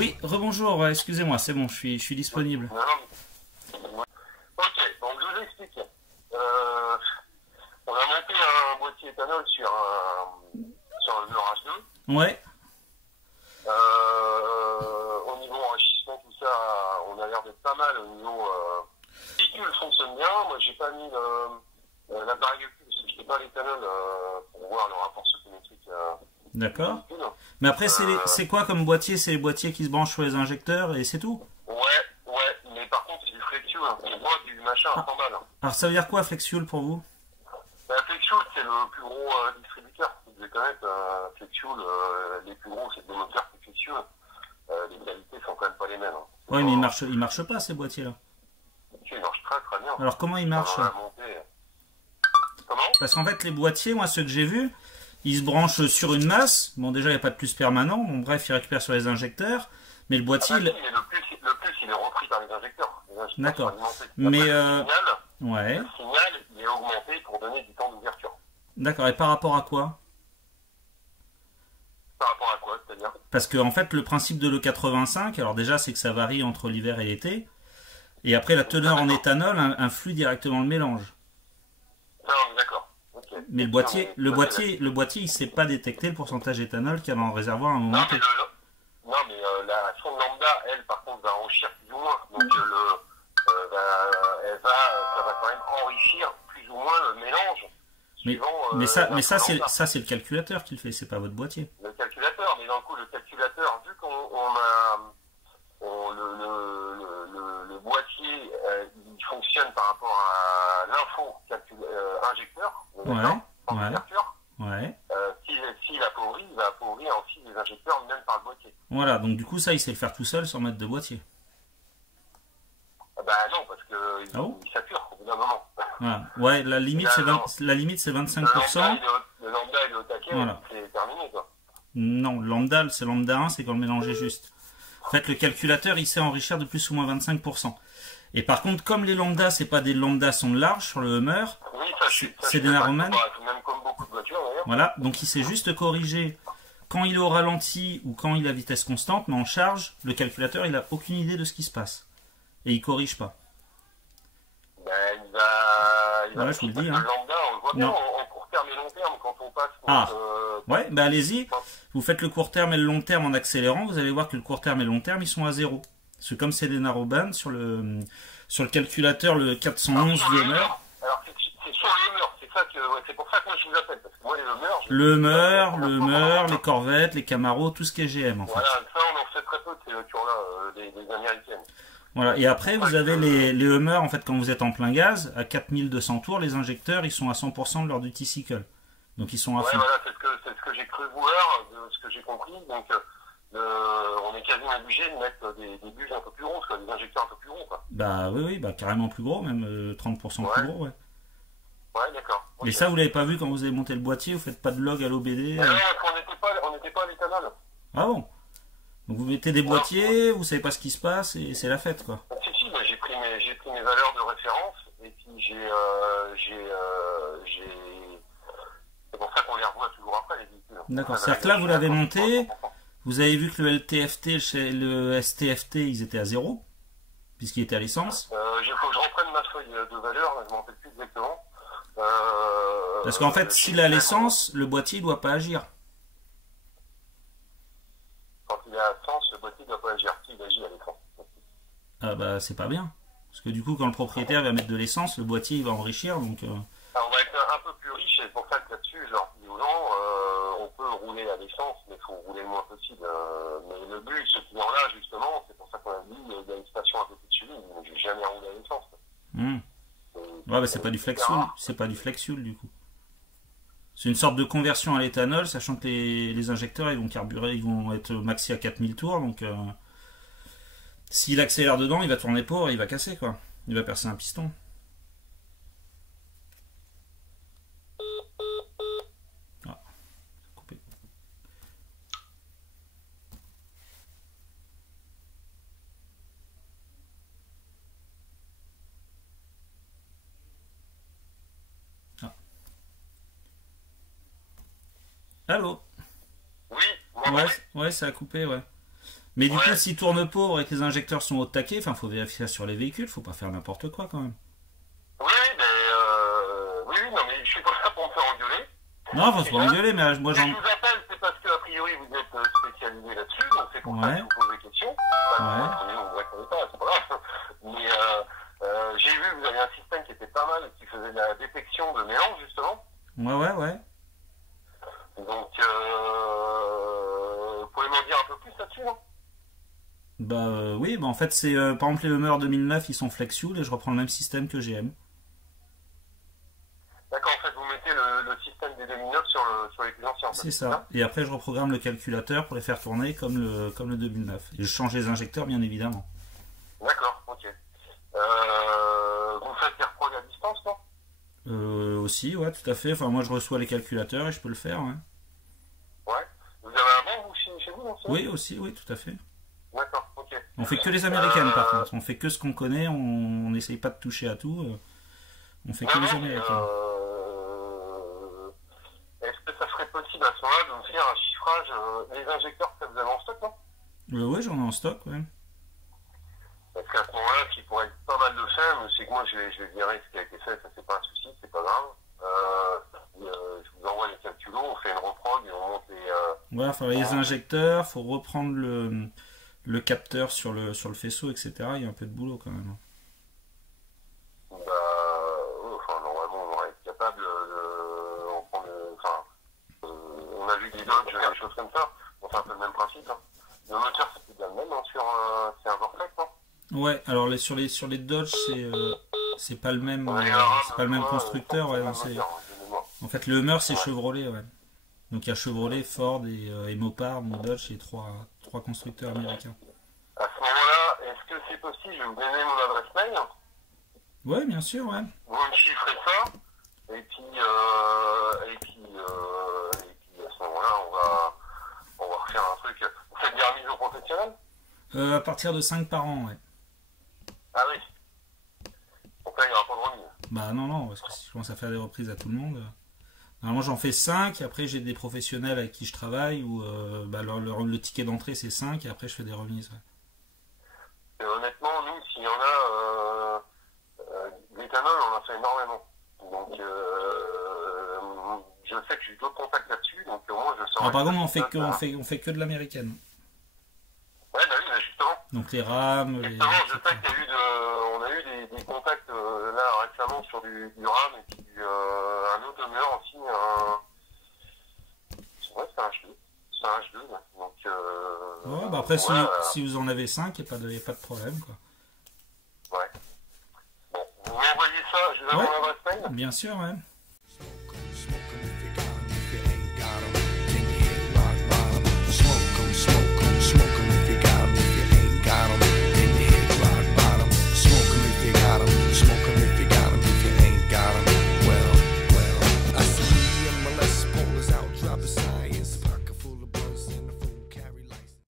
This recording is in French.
Oui, rebonjour, ouais, excusez-moi, c'est bon, je suis disponible. Non, non. Ok, donc je vous explique. Euh, on a monté un boîtier éthanol sur un Mirage 2. Ouais, Au niveau enrichissement, tout ça, on a l'air d'être pas mal. Au niveau véhicule fonctionne bien. Moi, j'ai pas mis la variété parce que je n'ai pas l'éthanol pour voir le rapport stoichiométrique du d'accord. véhicule. Mais après, Euh, c'est quoi comme boîtier? C'est les boîtiers qui se branchent sur les injecteurs et c'est tout? ouais, mais par contre, c'est du Flexfuel. On voit du machin à 100 balles. Alors ça veut dire quoi, Flexfuel, pour vous? Flexfuel, c'est le plus gros distributeur. Vous devez connaître Flexfuel, les plus gros, c'est des moteurs que Flexfuel. Les qualités sont quand même pas les mêmes. Hein. Oui, mais ils marchent pas, ces boîtiers-là. Ils marchent très très bien. Alors comment ils marchent? Comment? Parce qu'en fait, les boîtiers, moi, ceux que j'ai vus, ils se branchent sur une masse. Bon, déjà, il n'y a pas de plus permanent. Bon, bref, ils récupèrent sur les injecteurs. Mais le boîtier... Ah bah si, mais le plus, il est repris par les injecteurs. Les injecteurs D'accord. sont alimentés. Mais, Le ouais. signal, il est augmenté pour donner du temps d'ouverture. D'accord, et par rapport à quoi? Par rapport à quoi, c'est-à-dire? Parce que, en fait, le principe de l'E85, alors déjà, c'est que ça varie entre l'hiver et l'été. Et après, la teneur en éthanol influe directement le mélange. Non, mais d'accord. Ok. Mais le boîtier, il ne sait pas détecter le pourcentage d'éthanol qu'il y a dans le réservoir à un moment Non, T. mais la sonde lambda, elle, par contre, va enrichir plus ou moins. Donc, ça va quand même enrichir plus ou moins le mélange. Mais ça, c'est le calculateur qui le fait, c'est pas votre boîtier. Le calculateur, mais d'un coup, le calculateur, vu le boîtier, il fonctionne par rapport à l'info injecteur, Ouais. s'il appauvrit, il va appauvrir aussi les injecteurs, même par le boîtier. Voilà, donc du coup, ça, il sait le faire tout seul sans mettre de boîtier. Bah non, parce que il sature au bout d'un moment. Voilà. Ouais, la limite, c'est 25%. Le lambda, il est au taquet, Voilà. c'est terminé, quoi. Non, lambda, c'est lambda 1, c'est quand le mélange est juste. En fait, le calculateur, il sait enrichir de plus ou moins 25%. Et par contre, comme les lambdas, c'est pas des lambdas sondes larges sur le Hummer, Oui, c'est des Narrowman. Même comme beaucoup de voitures, d'ailleurs. Voilà, donc il sait juste corriger quand il est au ralenti ou quand il est à vitesse constante, mais en charge, le calculateur, il a aucune idée de ce qui se passe. Et il corrige pas. Ben, il va Ouais, je vous le dis. Hein. Le lambda, on le voit bien en court terme et long terme quand on passe. Ouais, bah allez-y. Vous faites le court terme et le long terme en accélérant, vous allez voir que le court terme et le long terme, ils sont à 0. Parce que comme c'est des narrowband, sur le calculateur, le 411 du Hummer. Alors, c'est sur le Hummer, c'est pour ça que moi je vous appelle. Parce que moi, les Hummer. Le Hummer, les Corvettes, les Camaro, tout ce qui est GM en fait. Voilà, ça, on en fait très peu de ces voitures-là, des américaines. Voilà, et après vous avez les Hummer, en fait, quand vous êtes en plein gaz, à 4200 tours, les injecteurs, ils sont à 100% de leur duty cycle. Donc ils sont à fond. Voilà, c'est ce que j'ai cru voir, de ce que j'ai compris. Donc, on est quasiment obligé de mettre des buges un peu plus ronds, des injecteurs un peu plus ronds, quoi. Bah oui, bah carrément plus gros, même 30% plus gros, ouais. Ouais, d'accord. Okay. Mais ça, vous l'avez pas vu quand vous avez monté le boîtier, vous faites pas de log à l'OBD. Non, on n'était pas à l'éthanol. Ah bon? Donc vous mettez des boîtiers, vous savez pas ce qui se passe et c'est la fête, quoi. Si, j'ai pris mes valeurs de référence et puis c'est pour ça qu'on les revoit toujours après les véhicules. D'accord, c'est-à-dire que là vous l'avez monté, vous avez vu que le LTFT chez le STFT ils étaient à 0, puisqu'il était à l'essence. Il faut que je reprenne ma feuille de valeur, je ne m'en rappelle plus exactement. Parce qu'en fait, s'il est à l'essence, le boîtier ne doit pas agir. Quand il est à l'essence, le boîtier ne doit pas agir. Il agit à l'essence. Ah bah c'est pas bien. Parce que du coup, quand le propriétaire va mettre de l'essence, le boîtier il va enrichir. Donc, Alors, on va être un peu plus riche et pour ça que là-dessus, je leur dis aux gens, on peut rouler à l'essence, mais il faut rouler le moins possible. Mais le but, ce client-là, justement, c'est pour ça qu'on a dit, il y a une station à côté de chez lui, mais je n'ai jamais roulé à l'essence. Ouais, bah c'est pas du Flexfuel, c'est pas du Flexfuel du coup. C'est une sorte de conversion à l'éthanol, sachant que les injecteurs ils vont carburer, ils vont être maxi à 4000 tours, donc s'il accélère dedans, il va tourner pour et il va casser, quoi. Il va percer un piston. Ah, coupé. Ah. Allô? Oui, Ouais, ça a coupé, ouais. Mais du coup, Ouais. s'il tourne pauvre et que les injecteurs sont au taquet, enfin, faut vérifier ça sur les véhicules, faut pas faire n'importe quoi quand même. Oui, oui, mais oui, non, mais je suis pas là pour me faire engueuler. Non, faut se pas Déjà. engueuler, mais moi Si je j'en. vous appelle, c'est parce qu'a priori vous êtes spécialisé là-dessus, donc c'est pour ça que Ouais, je vous pose des questions. Enfin, ouais, vous ne répondez pas, c'est pas grave. Mais j'ai vu que vous avez un système qui était pas mal, qui faisait la détection de mélange justement. ouais. Donc, vous pouvez m'en dire un peu plus là-dessus, non? Bah oui, bah en fait, c'est par exemple les Hummer 2009, ils sont Flexfuel et je reprends le même système que GM. D'accord, en fait, vous mettez le système des 2009 sur les plus anciens, en fait, C'est c'est ça? ça. Et après, je reprogramme le calculateur pour les faire tourner comme le 2009. Et je change les injecteurs, bien évidemment. D'accord, ok. Vous faites les reprods à distance, non? Aussi, ouais, tout à fait. Enfin, moi, je reçois les calculateurs et je peux le faire, ouais. Ouais. Vous avez un banc, vous, chez vous, non? Oui, aussi, oui, tout à fait. D'accord, ok. On fait que les américaines, par contre. On fait que ce qu'on connaît, on n'essaye pas de toucher à tout. On fait que Non, les non, mais américaines. est-ce que ça serait possible à ce moment-là de me faire un chiffrage les injecteurs que vous avez en stock, non? Ouais, j'en ai en stock, ouais. Parce qu'à ce moment-là, ce qui pourrait être pas mal de faire, c'est que moi je vais virer ce qui a été fait, ça c'est pas un souci, c'est pas grave. Je vous envoie les calculos, on fait une reprog et on monte les. Ouais, enfin, les injecteurs, faut reprendre le capteur sur le faisceau, etc. Il y a un peu de boulot quand même. Enfin, normalement, on va être capable on prend enfin, on a vu des Dodge, des choses comme ça. Bon, c'est un peu le même principe. Hein. Le moteur, c'est bien le même hein, c'est un Vortex, non? Ouais, alors sur les Dodge, c'est pas le même, Ouais, c'est pas le même constructeur. Ouais, non, en fait, le Hummer, c'est Ouais. Chevrolet, ouais. Donc il y a Chevrolet, Ford et Mopar, mon Dodge, c'est trois constructeurs américains. À ce moment-là, est-ce que c'est possible? Je vais vous donner mon adresse mail. Ouais, bien sûr, ouais. Vous me chiffrez ça. Et puis à ce moment-là, on va refaire un truc. Vous faites des remises aux professionnels? À partir de 5 par an, ouais. Ah oui. Donc là, il n'y aura pas de remise. Bah non, parce que si je commence à faire des reprises à tout le monde. Normalement, j'en fais 5, après j'ai des professionnels avec qui je travaille, où bah, le ticket d'entrée c'est 5, et après je fais des remises. Ouais. Et honnêtement, nous, s'il y en a, l'éthanol, on en a fait énormément. Donc, je sais que j'ai d'autres contacts là-dessus, donc au moins je saurai. Alors, par contre, on fait que de l'américaine. Ouais, bah oui, bah justement. Donc les rames, Justement, je sais qu'il y a eu on a eu des contacts là récemment sur du RAM et puis un autre humeur aussi. Ouais, c'est un H2. C'est un H2, ouais. Donc, ouais, bah après, ouais, si vous en avez 5, il n'y a pas de problème, quoi. ouais. Bon, vous m'envoyez ça, je vous donne Ouais. mon adresse mail. Bien sûr, ouais.